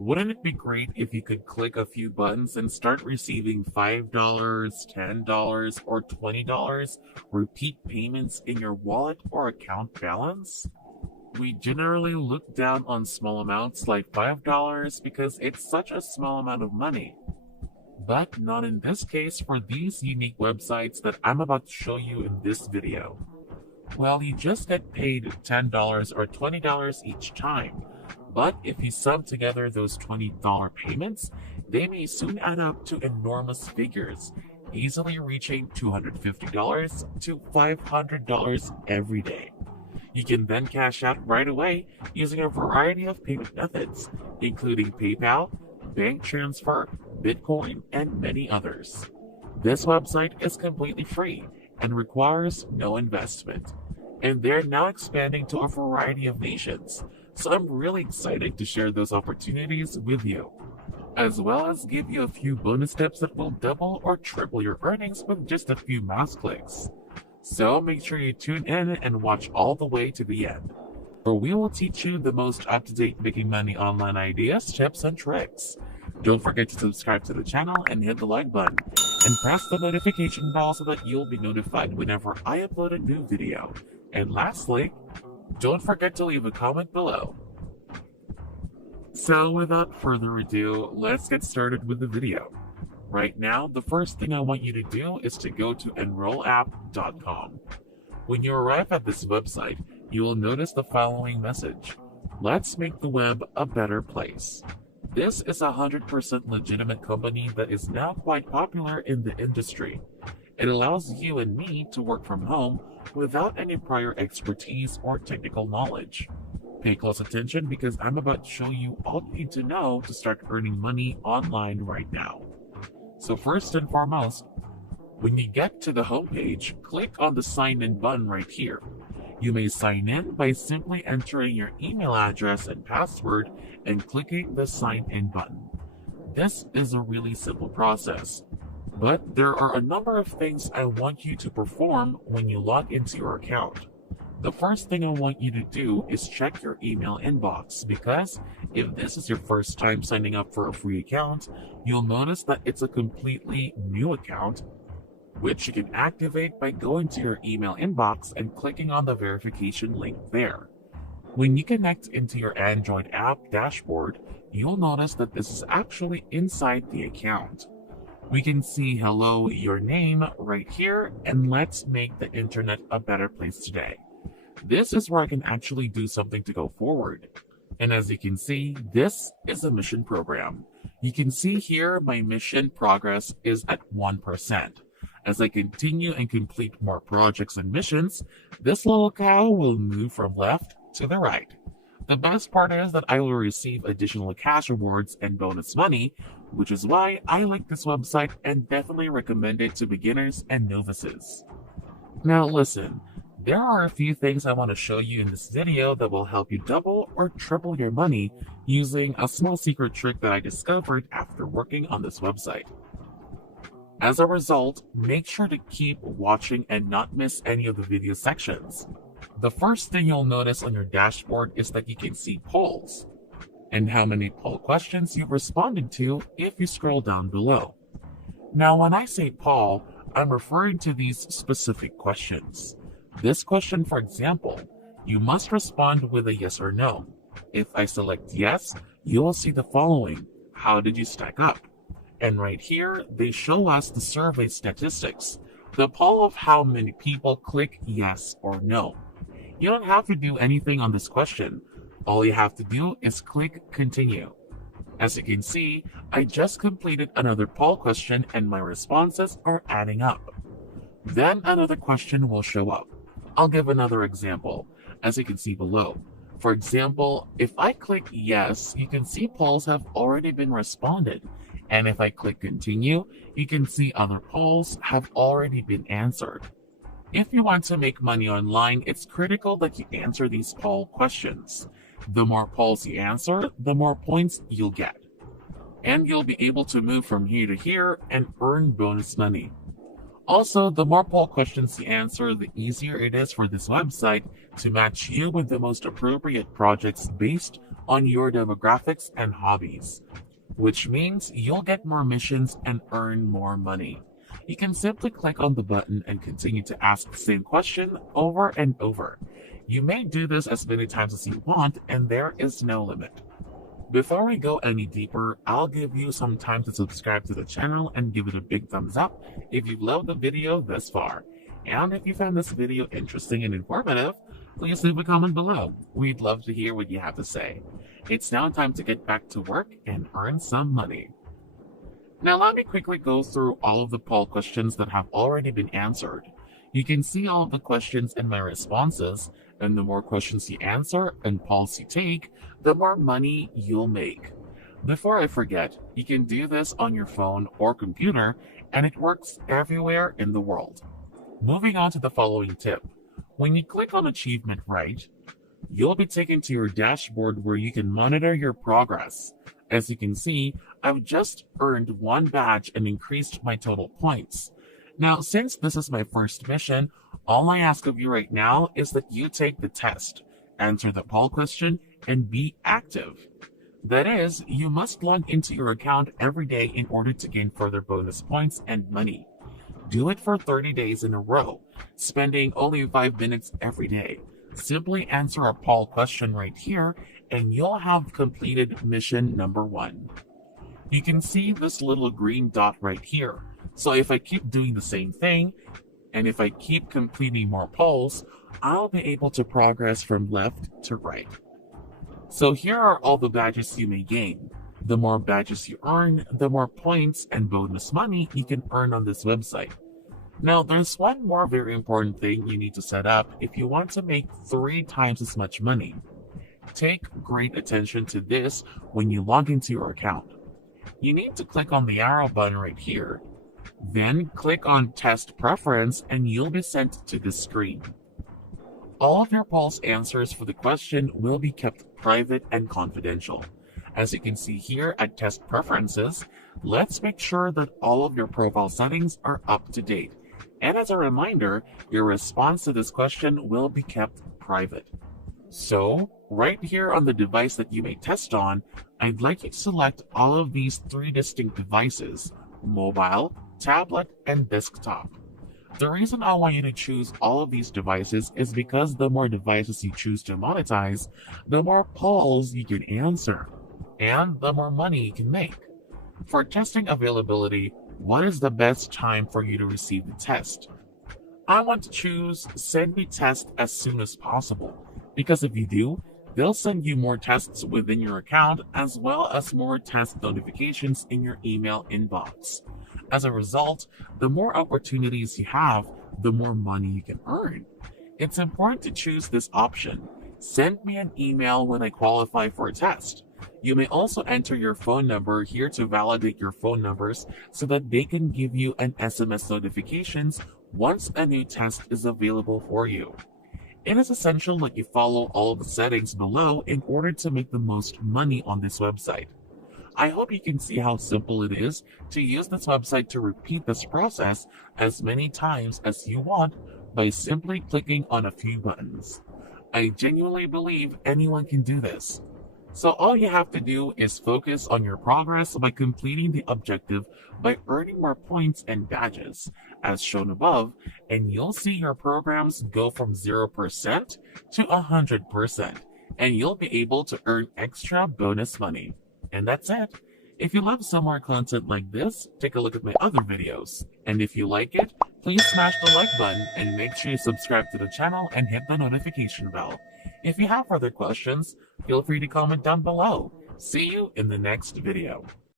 Wouldn't it be great if you could click a few buttons and start receiving $5, $10, or $20 repeat payments in your wallet or account balance? We generally look down on small amounts like $5 because it's such a small amount of money. But not in this case for these unique websites that I'm about to show you in this video. Well, you just get paid $10 or $20 each time. But if you sum together those $20 payments, they may soon add up to enormous figures, easily reaching $250 to $500 every day. You can then cash out right away using a variety of payment methods, including PayPal, bank transfer, Bitcoin, and many others. This website is completely free and requires no investment. And they're now expanding to a variety of nations, so I'm really excited to share those opportunities with you, as well as give you a few bonus tips that will double or triple your earnings with just a few mouse clicks. So make sure you tune in and watch all the way to the end, where we will teach you the most up-to-date making money online ideas, tips, and tricks. Don't forget to subscribe to the channel and hit the like button, and press the notification bell so that you'll be notified whenever I upload a new video. And lastly, don't forget to leave a comment below. So without further ado, let's get started with the video. Right now, the first thing I want you to do is to go to enrollapp.com. When you arrive at this website, you will notice the following message: let's make the web a better place. This is a 100% legitimate company that is now quite popular in the industry. It allows you and me to work from home without any prior expertise or technical knowledge. Pay close attention because I'm about to show you all you need to know to start earning money online right now. So first and foremost, when you get to the homepage, click on the sign in button right here. You may sign in by simply entering your email address and password and clicking the sign in button. This is a really simple process, but there are a number of things I want you to perform when you log into your account. The first thing I want you to do is check your email inbox, because if this is your first time signing up for a free account, you'll notice that it's a completely new account, which you can activate by going to your email inbox and clicking on the verification link there. When you connect into your Android app dashboard, you'll notice that this is actually inside the account. We can see hello, your name right here, and let's make the internet a better place today. This is where I can actually do something to go forward. And as you can see, this is a mission program. You can see here my mission progress is at 1%. As I continue and complete more projects and missions, this little cow will move from left to the right. The best part is that I will receive additional cash rewards and bonus money, which is why I like this website and definitely recommend it to beginners and novices. Now listen, there are a few things I want to show you in this video that will help you double or triple your money using a small secret trick that I discovered after working on this website. As a result, make sure to keep watching and not miss any of the video sections. The first thing you'll notice on your dashboard is that you can see polls and how many poll questions you've responded to if you scroll down below. Now, when I say poll, I'm referring to these specific questions. This question, for example, you must respond with a yes or no. If I select yes, you will see the following: how did you stack up? And right here, they show us the survey statistics, the poll of how many people click yes or no. You don't have to do anything on this question. All you have to do is click continue. As you can see, I just completed another poll question and my responses are adding up. Then another question will show up. I'll give another example, as you can see below. For example, if I click yes, you can see polls have already been responded. And if I click continue, you can see other polls have already been answered. If you want to make money online, it's critical that you answer these poll questions. The more polls you answer, the more points you'll get. And you'll be able to move from here to here and earn bonus money. Also, the more poll questions you answer, the easier it is for this website to match you with the most appropriate projects based on your demographics and hobbies, which means you'll get more missions and earn more money. You can simply click on the button and continue to ask the same question over and over. You may do this as many times as you want, and there is no limit. Before we go any deeper, I'll give you some time to subscribe to the channel and give it a big thumbs up if you've loved the video thus far. And if you found this video interesting and informative, please leave a comment below. We'd love to hear what you have to say. It's now time to get back to work and earn some money. Now let me quickly go through all of the poll questions that have already been answered. You can see all of the questions and my responses, and the more questions you answer and polls you take, the more money you'll make. Before I forget, you can do this on your phone or computer, and it works everywhere in the world. Moving on to the following tip. When you click on Achievement Right, you'll be taken to your dashboard where you can monitor your progress. As you can see, I've just earned one badge and increased my total points. Now, since this is my first mission, all I ask of you right now is that you take the test, answer the poll question, and be active. That is, you must log into your account every day in order to gain further bonus points and money. Do it for 30 days in a row, spending only 5 minutes every day. Simply answer a poll question right here, and you'll have completed mission number 1. You can see this little green dot right here. So if I keep doing the same thing, and if I keep completing more polls, I'll be able to progress from left to right. So here are all the badges you may gain. The more badges you earn, the more points and bonus money you can earn on this website. Now, there's one more very important thing you need to set up if you want to make 3 times as much money. Take great attention to this when you log into your account. You need to click on the arrow button right here. Then click on Test Preference and you'll be sent to this screen. All of your polls answers for the question will be kept private and confidential. As you can see here at Test Preferences, let's make sure that all of your profile settings are up to date. And as a reminder, your response to this question will be kept private. So, right here on the device that you may test on, I'd like you to select all of these 3 distinct devices: mobile, tablet, and desktop. The reason I want you to choose all of these devices is because the more devices you choose to monetize, the more polls you can answer, and the more money you can make. For testing availability, what is the best time for you to receive the test? I want to choose Send Me Test as soon as possible, because if you do, they'll send you more tests within your account as well as more test notifications in your email inbox. As a result, the more opportunities you have, the more money you can earn. It's important to choose this option. Send me an email when I qualify for a test. You may also enter your phone number here to validate your phone numbers so that they can give you an SMS notifications once a new test is available for you. It is essential that you follow all of the settings below in order to make the most money on this website. I hope you can see how simple it is to use this website to repeat this process as many times as you want by simply clicking on a few buttons. I genuinely believe anyone can do this. So all you have to do is focus on your progress by completing the objective by earning more points and badges, as shown above, and you'll see your programs go from 0% to 100%, and you'll be able to earn extra bonus money. And that's it. If you love some more content like this, take a look at my other videos. And if you like it, please smash the like button and make sure you subscribe to the channel and hit the notification bell. If you have further questions, feel free to comment down below. See you in the next video.